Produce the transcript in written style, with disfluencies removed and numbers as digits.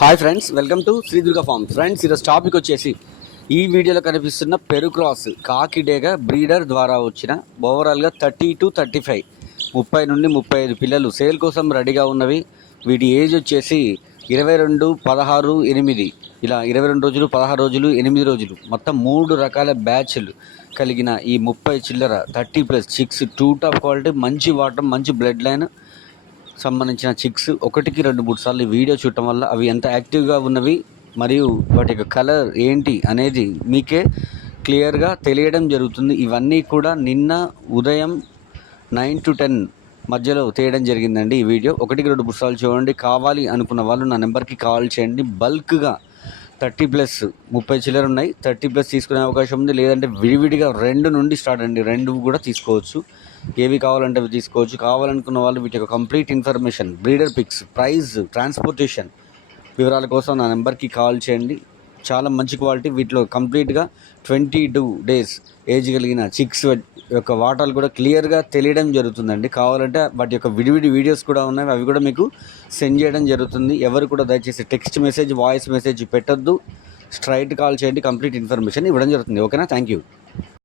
Hi friends, welcome to Shri Durga farms. Friends, ఈరోజు topic వచ్చేసి ఈ వీడియోలో కనిపిస్తున్న పెరు క్రాస్ కాకిడేగా బ్రీడర్ ద్వారా వచ్చిన ఓవరాల్గా 30 to 35 30 నుండి 35 పిల్లలు సేల్ కోసం రెడీగా ఉన్నవి. వీటి ఏజ్ వచ్చేసి 22, 16, 8 ఇలా 22 రోజులు, 16 రోజులు, 8 రోజులు మొత్తం 3 రకాల బ్యాచ్లు కలిగిన ఈ 30 చిల్లర 30+ చిక్స్, టూ టాప్ క్వాలిటీ, మంచి వాటర్, మంచి బ్లడ్ లైన్ సంబంధించిన చిక్స్ ఒకటికి 2-3 సార్లు వీడియో చూడటం వల్ల అవి ఎంత యాక్టివ్గా ఉన్నవి మరియు వాటి యొక్క కలర్ ఏంటి అనేది మీకే క్లియర్గా తెలియడం జరుగుతుంది. ఇవన్నీ కూడా నిన్న ఉదయం 9 to 10 మధ్యలో తీయడం జరిగిందండి. ఈ వీడియో 1-2 సార్లు చూడండి. కావాలి అనుకున్న వాళ్ళు నా నెంబర్కి కాల్ చేయండి. బల్క్గా 30+ 30 చిల్లర ఉన్నాయి. 30+ తీసుకునే అవకాశం ఉంది. లేదంటే విడివిడిగా 2 నుండి స్టార్ట్ అండి, 2 కూడా తీసుకోవచ్చు. ఏవి కావాలంటే అవి తీసుకోవచ్చు. కావాలనుకున్న వాళ్ళు వీటి యొక్క complete information, breeder pigs, price, transportation వివరాల కోసం నా నెంబర్కి కాల్ చేయండి. చాలా మంచి క్వాలిటీ. వీటిలో కంప్లీట్గా 22 days ఏజ్ కలిగిన చిక్స్ యొక్క వాటాలు కూడా క్లియర్గా తెలియడం జరుగుతుందండి. కావాలంటే వాటి యొక్క విడివిడి వీడియోస్ కూడా ఉన్నాయి, అవి కూడా మీకు సెండ్ చేయడం జరుగుతుంది. ఎవరు కూడా దయచేసి టెక్స్ట్ మెసేజ్, వాయిస్ మెసేజ్ పెట్టొద్దు. స్ట్రైట్ కాల్ చేయండి, కంప్లీట్ ఇన్ఫర్మేషన్ ఇవ్వడం జరుగుతుంది. ఓకేనా? Thank you.